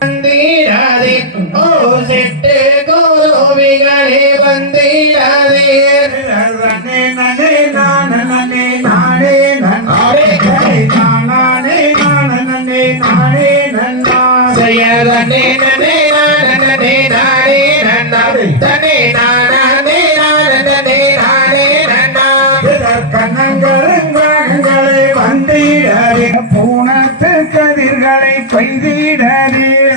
வந்தீராதே ஓ set கோவிகளே வந்தீராதே நனே நனே நானே நானே நானே நானே நானே நானே நானே நன்னா செய்யதனே நனே நானே நானே நன்னா தனே நானே நானே நானே நன்னா கண்ணங்களை வந்தீரே பூனத்து கதிர்களை கொய்தீரே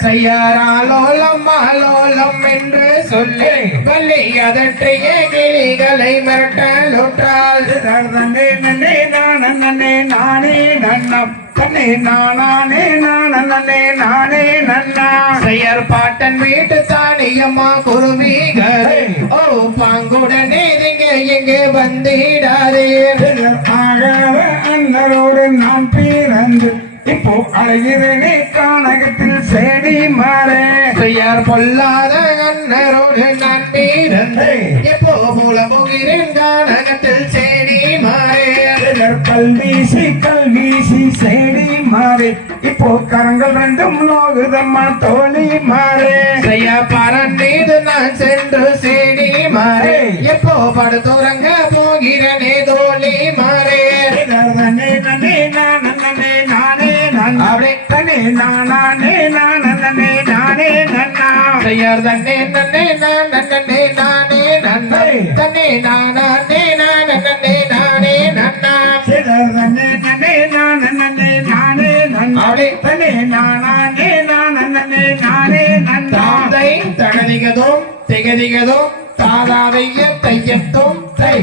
செய்யாராலோலம் ஆலோலம் என்று சொல்லி வள்ளி அதற்றைய கிளிகளை மிரட்டலுற்றாள் நன்னே நன்னே நானே நானே நன்னம் தன்னே நானே நானே நானே நன்னா செய்யர் பாட்டன் வீட்டு தானியம்மா குருவிகளே ஓ பாங்குடனே நீங்க எங்க வந்திடாதே ஆகவ அண்ணரோடு நான் பிறந்து இப்போ அழகிறனே கானகத்தில் செடி மாறே செய்யார் பொல்லாத அண்ணரோடு நான் பிறந்து எப்போ மூல போகிறேன் கானகத்தில் செடி மாறே கல்வீசி செடி மாறே இப்போ கரங்கள் ரெண்டும் நோகுதம்மா தோழி மாறே செய்ய பரன் மீது நான் சென்று செடி மாறே எப்போ படுத்துறங்க போகிறனே தோழி மாறே நனே நனே நானே நானே நானே தனே நானே நானே நானே நன்னா செய்யார் தன்னே நன்னே நான் நன்னே நானே நன்னை தன்னே நானே நானே நானே நன்னா நனே நனே நானே நானே நானே தனே நானே நானே நானே நன்னா தகதிகதும் திகதிகதும் தாதாவைய தையத்தும் தை